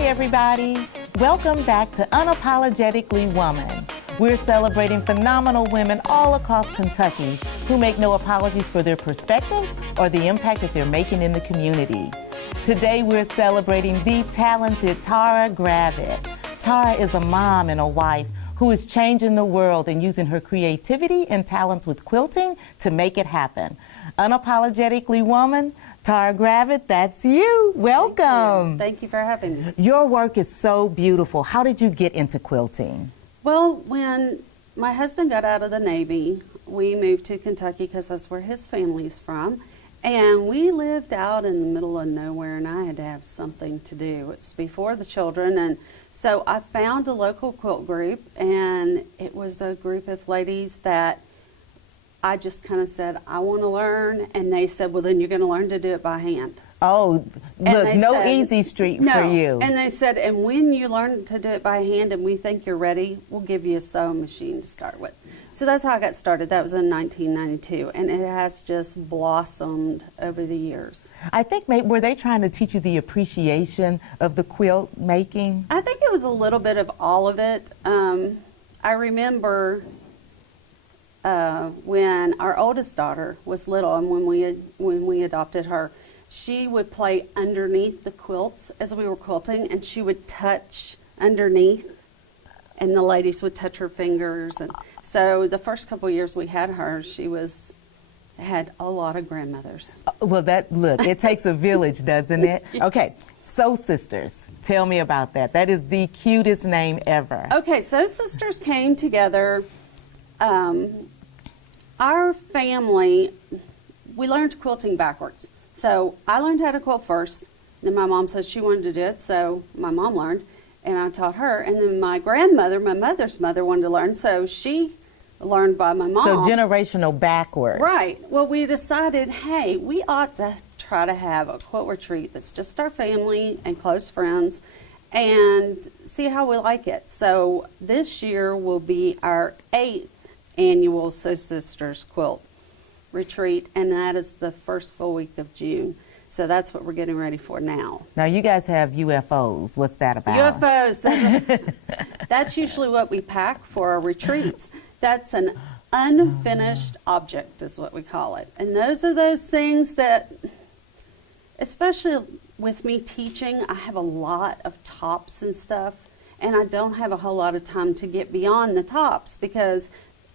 Everybody, welcome back to Unapologetically Woman. We're celebrating phenomenal women all across Kentucky who make no apologies for their perspectives or the impact that they're making in the community. Today we're celebrating the talented Tara Gravitt. Tara is a mom and a wife who is changing the world and using her creativity and talents with quilting to make it happen. Unapologetically Woman, Tara Gravitt, that's you. Welcome. Thank you for having me. Your work is so beautiful. How did you get into quilting? Well, when my husband got out of the Navy, we moved to Kentucky because that's where his family's from. And we lived out in the middle of nowhere, and I had to have something to do. It's before the children, and so I found a local quilt group, and it was a group of ladies that I just kind of said, I want to learn, and they said, well, then you're going to learn to do it by hand. Oh, look, no easy street for you. And they said, and when you learn to do it by hand and we think you're ready, we'll give you a sewing machine to start with. So that's how I got started. That was in 1992, and it has just blossomed over the years. I think, were they trying to teach you the appreciation of the quilt making? I think it was a little bit of all of it. I remember when our oldest daughter was little, and when we adopted her, she would play underneath the quilts as we were quilting, and she would touch underneath, and the ladies would touch her fingers. And so the first couple of years we had her, she had a lot of grandmothers. Well, look, it takes a village, doesn't it? Okay, Sew Sisters, tell me about that. That is the cutest name ever. Okay, Sew Sisters came together. Our family, we learned quilting backwards. So I learned how to quilt first, then my mom said she wanted to do it, so my mom learned, and I taught her. And then my grandmother, my mother's mother, wanted to learn, so she learned by my mom. So generational backwards. Right. Well, we decided, hey, we ought to try to have a quilt retreat that's just our family and close friends and see how we like it. So this year will be our 8th annual Sew Sisters Quilt Retreat, and that is the first full week of June. So that's what we're getting ready for now. Now, you guys have UFOs. What's that about? UFOs. That's usually what we pack for our retreats. That's an unfinished object is what we call it. And those are those things that, especially with me teaching, I have a lot of tops and stuff, and I don't have a whole lot of time to get beyond the tops because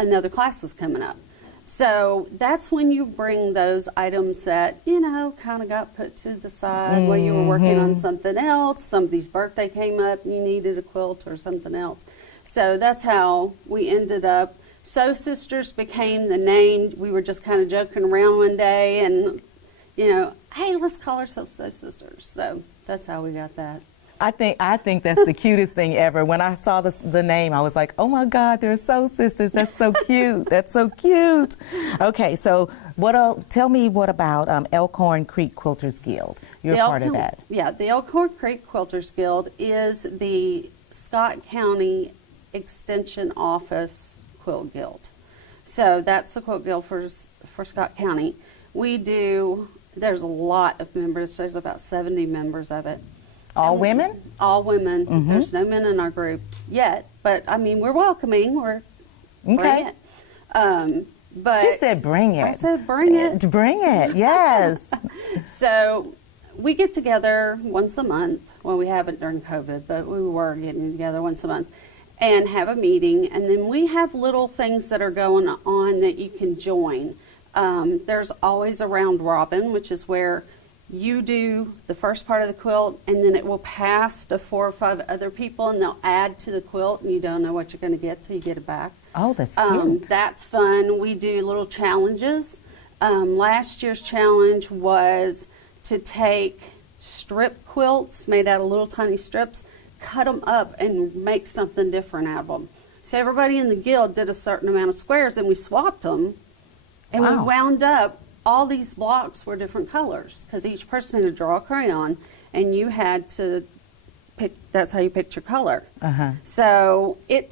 another class is coming up. So that's when you bring those items that, you know, kind of got put to the side while you were working on something else. Somebody's birthday came up and you needed a quilt or something else. So that's how we ended up. Sew Sisters became the name. We were just kind of joking around one day and, you know, hey, let's call ourselves Sew Sisters. So that's how we got that. I think that's the cutest thing ever. When I saw the name, I was like, oh my God, they're Sew Sisters. That's so cute. That's so cute. Okay, so tell me what about Elkhorn Creek Quilters Guild? You're a part of that. Yeah, the Elkhorn Creek Quilters Guild is the Scott County Extension Office Quilt Guild. So that's the quilt guild for Scott County. There's a lot of members. There's about 70 members of it. All women? All women. Mm-hmm. There's no men in our group yet, but I mean, we're welcoming. Bring it. But she said, "Bring it." I said, "Bring it." Bring it. Yes. So we get together once a month. Well, we haven't during COVID, but we were getting together once a month and have a meeting, and then we have little things that are going on that you can join. There's always a round robin, which is where you do the first part of the quilt, and then it will pass to 4 or 5 other people, and they'll add to the quilt, and you don't know what you're going to get till you get it back. Oh, that's cute. That's fun. We do little challenges. Last year's challenge was to take strip quilts made out of little tiny strips, cut them up and make something different out of them. So everybody in the guild did a certain amount of squares, and we swapped them, and we wound up, all these blocks were different colors, because each person had to draw a crayon, and you had to pick, that's how you picked your color. So they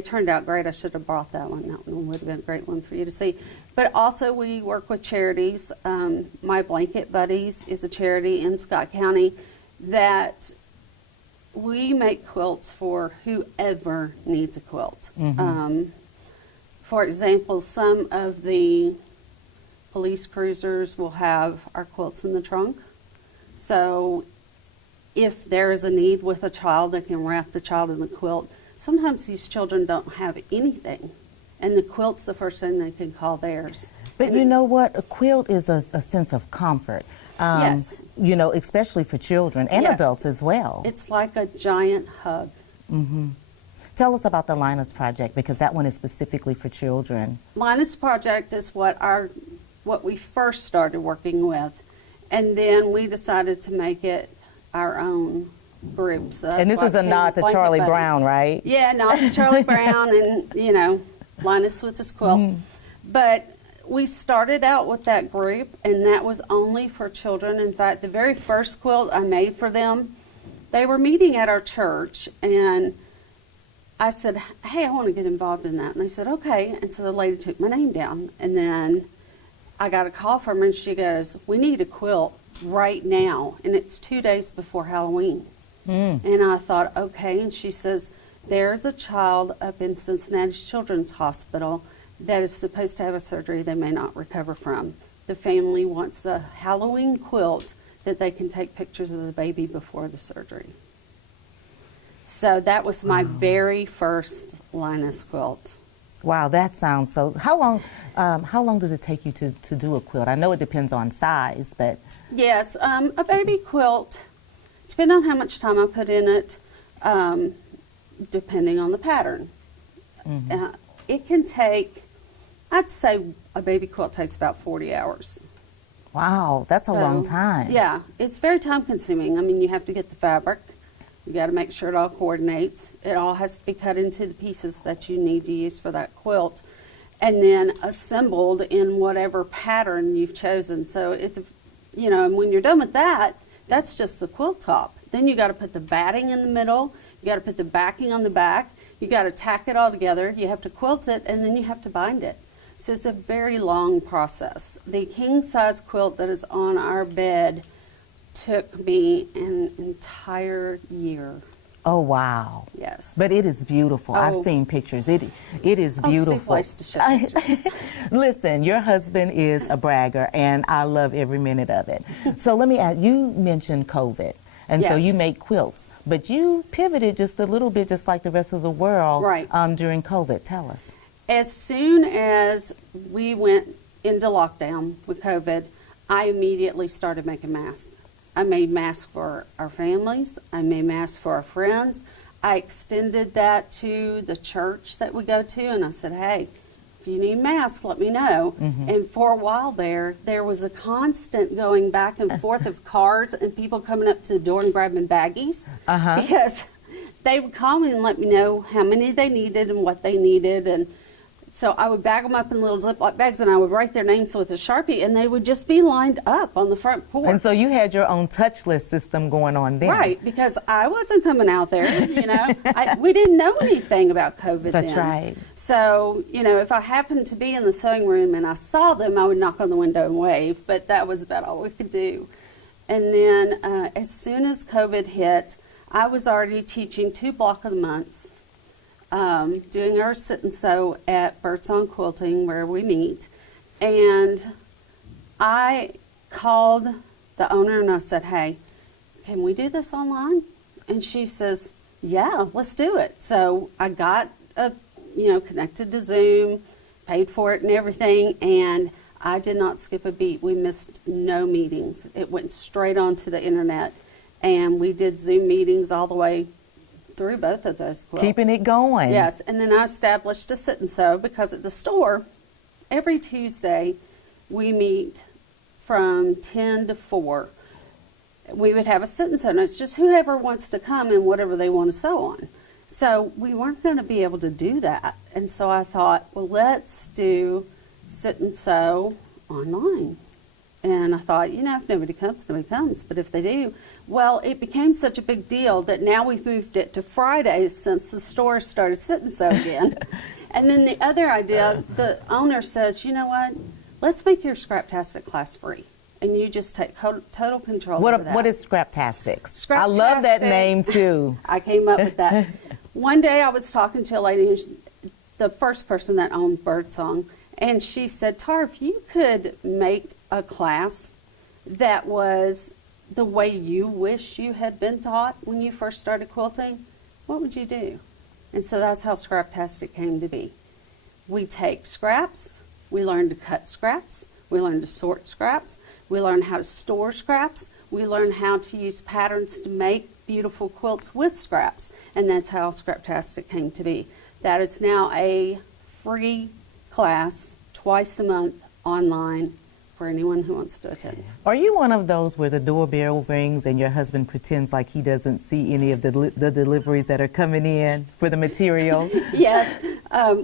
turned out great. I should have brought that one. That one would have been a great one for you to see. But also we work with charities. My Blanket Buddies is a charity in Scott County that we make quilts for whoever needs a quilt. For example, some of the police cruisers will have our quilts in the trunk. So if there is a need with a child, they can wrap the child in the quilt. Sometimes these children don't have anything, and the quilt's the first thing they can call theirs. But you know what? A quilt is a sense of comfort. Yes. You know, especially for children and Yes. adults as well. It's like a giant hug. Tell us about the Linus Project, because that one is specifically for children. Linus Project is what we first started working with, and then we decided to make it our own group. So And this is a nod to Charlie Brown, right? Yeah, nod to Charlie Brown and, you know, Linus with his quilt. But we started out with that group, and that was only for children. In fact, the very first quilt I made for them, they were meeting at our church, and I said, hey, I want to get involved in that. And they said, okay. And so the lady took my name down, and then I got a call from her, and she goes, we need a quilt right now, and it's 2 days before Halloween. And I thought, okay. And she says, there's a child up in Cincinnati Children's Hospital that is supposed to have a surgery they may not recover from. The family wants a Halloween quilt that they can take pictures of the baby before the surgery. So that was my very first Linus quilt. Wow, that sounds so. How long does it take you to do a quilt? I know it depends on size, but Yes, a baby quilt, depending on how much time I put in it, depending on the pattern. It can take, I'd say a baby quilt takes about 40 hours. wow, that's a long time. Yeah, it's very time consuming. I mean, you have to get the fabric. You got to make sure it all coordinates. It all has to be cut into the pieces that you need to use for that quilt, and then assembled in whatever pattern you've chosen. So it's, you know, and when you're done with that, that's just the quilt top. Then you got to put the batting in the middle. You got to put the backing on the back. You got to tack it all together. You have to quilt it, and then you have to bind it. So it's a very long process. The king size quilt that is on our bed took me an entire year. Oh, wow. Yes. But it is beautiful. I've Oh. seen pictures. It is beautiful. Steve likes to show pictures. Listen, your husband is a bragger, and I love every minute of it. So let me ask, you mentioned COVID, and so Yes. you make quilts, but you pivoted just a little bit, just like the rest of the world, Right. During COVID. Tell us. As soon as we went into lockdown with COVID, I immediately started making masks. I made masks for our families. I made masks for our friends. I extended that to the church that we go to, and I said, hey, if you need masks, let me know. And for a while there was a constant going back and forth of cards and people coming up to the door and grabbing baggies because they would call me and let me know how many they needed and what they needed. And so I would bag them up in little Ziploc bags, and I would write their names with a Sharpie, and they would just be lined up on the front porch. And so you had your own touchless system going on then. Right, because I wasn't coming out there, you know. We didn't know anything about COVID That's then. right. So, you know, if I happened to be in the sewing room and I saw them, I would knock on the window and wave, but that was about all we could do. And then as soon as COVID hit, I was already teaching 2 block of the months, doing our sit and sew at Birdsong Quilting where we meet. And I called the owner and I said, hey, can we do this online? And she says, yeah, let's do it. So I got connected to Zoom, paid for it and everything, and I did not skip a beat. We missed no meetings. It went straight onto the internet, and we did Zoom meetings all the way through both of those quilts. Keeping it going. Yes, and then I established a sit and sew because at the store, every Tuesday, we meet from 10 to 4. we would have a sit and sew. And it's just whoever wants to come and whatever they want to sew on. So we weren't going to be able to do that. And so I thought, well, let's do sit and sew online. And I thought, if nobody comes, nobody comes. But if they do, well, it became such a big deal that now we've moved it to Fridays since the store started sit and sew again. And then the other idea, the owner says, you know what, let's make your Scraptastic class free. And you just take total control over that. What is Scraptastics? Scraptastic, I love that name too. I came up with that. One day I was talking to a lady, the first person that owned Birdsong, and she said, Tar, if you could make a class that was the way you wish you had been taught when you first started quilting, what would you do? And so that's how Scraptastic came to be. We take scraps, we learn to cut scraps, we learn to sort scraps, we learn how to store scraps, we learn how to use patterns to make beautiful quilts with scraps, and that's how Scraptastic came to be. That is now a free class twice a month online for anyone who wants to attend. Are you one of those where the doorbell rings and your husband pretends like he doesn't see any of the deliveries that are coming in for the material? Yes.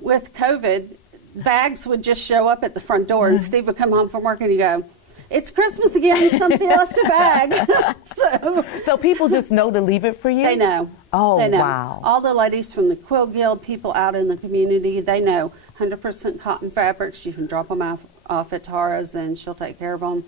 With COVID, bags would just show up at the front door, and Steve would come home from work and he'd go, it's Christmas again, somebody left a bag. So people just know to leave it for you? They know. Oh, they know. wow. All the ladies from the Quilt Guild, people out in the community, they know 100% cotton fabrics. You can drop them off at Tara's and she'll take care of them.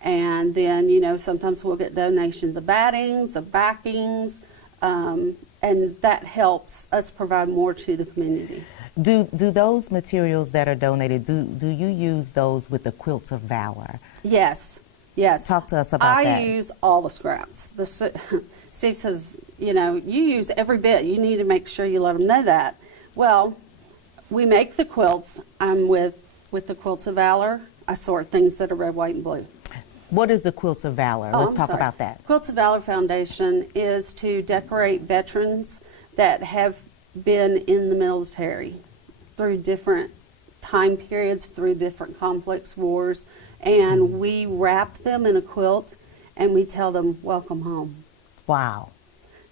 And then, sometimes we'll get donations of battings, of backings, and that helps us provide more to the community. Do those materials that are donated, do you use those with the Quilts of Valor? Yes, yes. Talk to us about that. I use all the scraps. Steve says, you use every bit. You need to make sure you let them know that. Well, we make the quilts. I'm with the Quilts of Valor. I sort things that are red, white, and blue. What is the Quilts of Valor? Let's talk about that. Quilts of Valor Foundation is to decorate veterans that have been in the military through different time periods, through different conflicts, wars, and we wrap them in a quilt and we tell them, welcome home. Wow.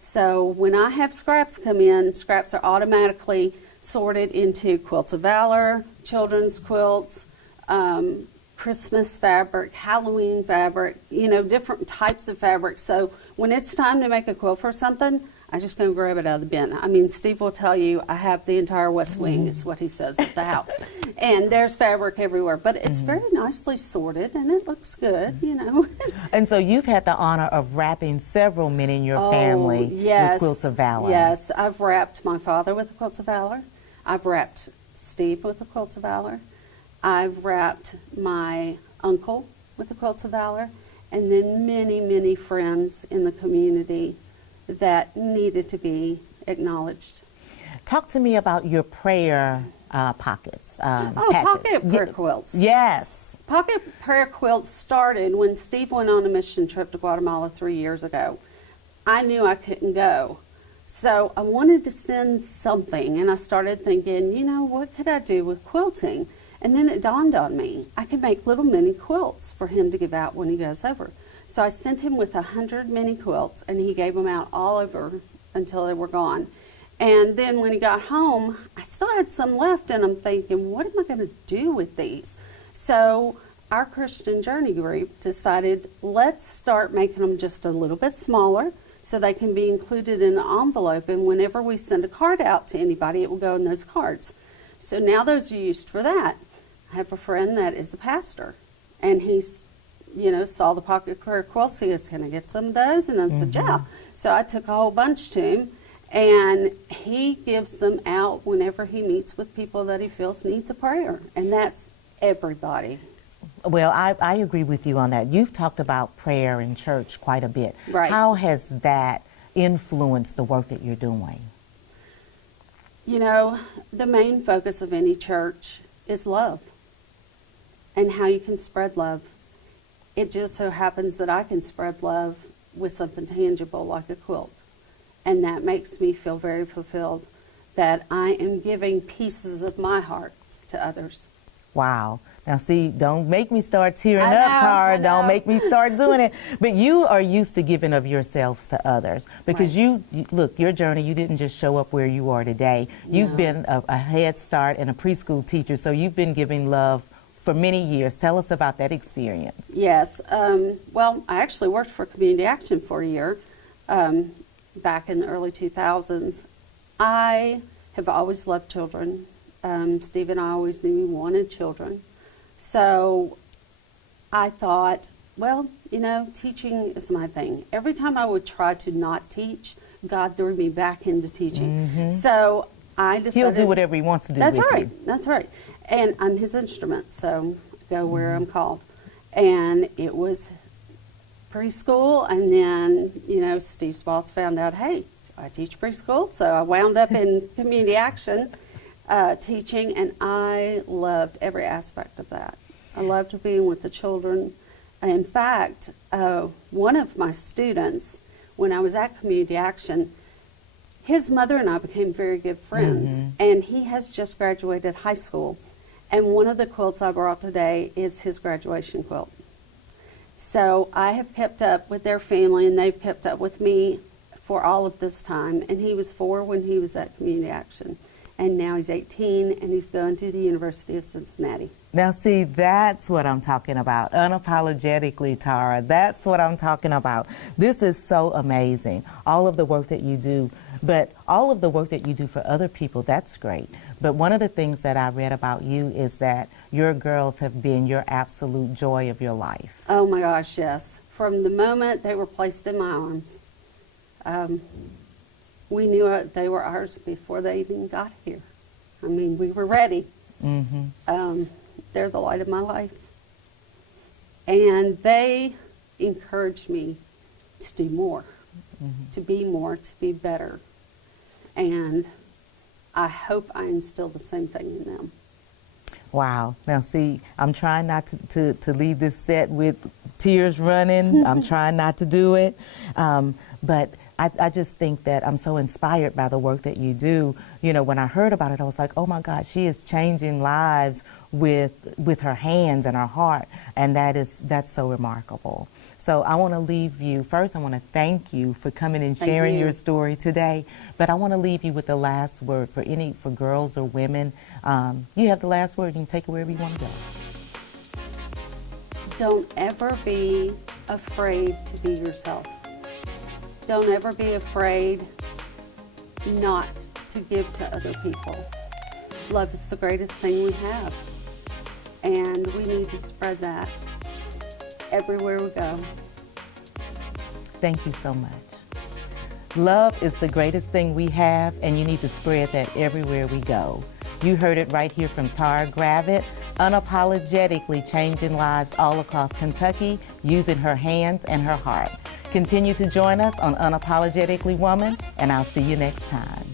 So when I have scraps come in, scraps are automatically sorted into Quilts of Valor, children's quilts, Christmas fabric, Halloween fabric, different types of fabric. So when it's time to make a quilt for something, I just go grab it out of the bin. I mean, Steve will tell you I have the entire West Wing, is what he says at the house. And there's fabric everywhere. But it's very nicely sorted, and it looks good, And so you've had the honor of wrapping several men in your family with Quilts of Valor. Yes, I've wrapped my father with the Quilts of Valor. I've wrapped Steve with the Quilts of Valor. I've wrapped my uncle with the Quilts of Valor. And then many, many friends in the community that needed to be acknowledged. Talk to me about your prayer pockets. Pocket prayer quilts. Yes. Pocket prayer quilts started when Steve went on a mission trip to Guatemala 3 years ago. I knew I couldn't go. So I wanted to send something, and I started thinking, what could I do with quilting? And then it dawned on me, I could make little mini quilts for him to give out when he goes over. So I sent him with 100 mini quilts, and he gave them out all over until they were gone. And then when he got home, I still had some left, and I'm thinking, what am I going to do with these? So our Christian Journey group decided, let's start making them just a little bit smaller so they can be included in an envelope, and whenever we send a card out to anybody, it will go in those cards. So now those are used for that. I have a friend that is a pastor, and he's saw the pocket prayer quilts. He was going to get some of those, and I said, yeah. So I took a whole bunch to him, and he gives them out whenever he meets with people that he feels needs a prayer, and that's everybody. Well, I agree with you on that. You've talked about prayer in church quite a bit. Right. How has that influenced the work that you're doing? The main focus of any church is love and how you can spread love. It just so happens that I can spread love with something tangible like a quilt. And that makes me feel very fulfilled that I am giving pieces of my heart to others. Wow. Now, see, don't make me start tearing I up, know, Tara. I know. Don't make me start doing it. But you are used to giving of yourselves to others because Right. look, your journey, you didn't just show up where you are today. You've No. been a Head Start and a preschool teacher, so you've been giving love for many years. Tell us about that experience. Yes. Well, I actually worked for Community Action for a year back in the early 2000s. I have always loved children. Steve and I always knew we wanted children. So I thought, well, you know, teaching is my thing. Every time I would try to not teach, God threw me back into teaching. So I decided... He'll do whatever he wants to do That's with right. you. That's right. And I'm his instrument, so I go where I'm called. And it was preschool, and then, you know, Steve's boss found out, hey, I teach preschool, so I wound up in community action teaching, and I loved every aspect of that. I loved being with the children. In fact, one of my students, when I was at community action, his mother and I became very good friends, and he has just graduated high school. And one of the quilts I brought today is his graduation quilt. So I have kept up with their family, and they've kept up with me for all of this time. And he was 4 when he was at Community Action. And now he's 18, and he's going to the University of Cincinnati. Now, see, that's what I'm talking about. Unapologetically, Tara. That's what I'm talking about. This is so amazing. All of the work that you do, but all of the work that you do for other people, that's great. But one of the things that I read about you is that your girls have been your absolute joy of your life. Oh my gosh, yes. From the moment they were placed in my arms, we knew they were ours before they even got here. I mean, we were ready. They're the light of my life. And they encouraged me to do more, to be more, to be better. And I hope I instill the same thing in them. Wow. Now, see, I'm trying not to leave this set with tears running. I'm trying not to do it. But I just think that I'm so inspired by the work that you do. You know, when I heard about it, I was like, oh my God, she is changing lives with her hands and her heart. And that's so remarkable. So I want to leave you, first I want to thank you for coming and sharing your story today. But I want to leave you with the last word for girls or women. You have the last word. You can take it wherever you want to go. Don't ever be afraid to be yourself. Don't ever be afraid not to give to other people. Love is the greatest thing we have, and we need to spread that everywhere we go. Thank you so much. Love is the greatest thing we have, and you need to spread that everywhere we go. You heard it right here from Tara Gravitt, unapologetically changing lives all across Kentucky, using her hands and her heart. Continue to join us on Unapologetically Woman, and I'll see you next time.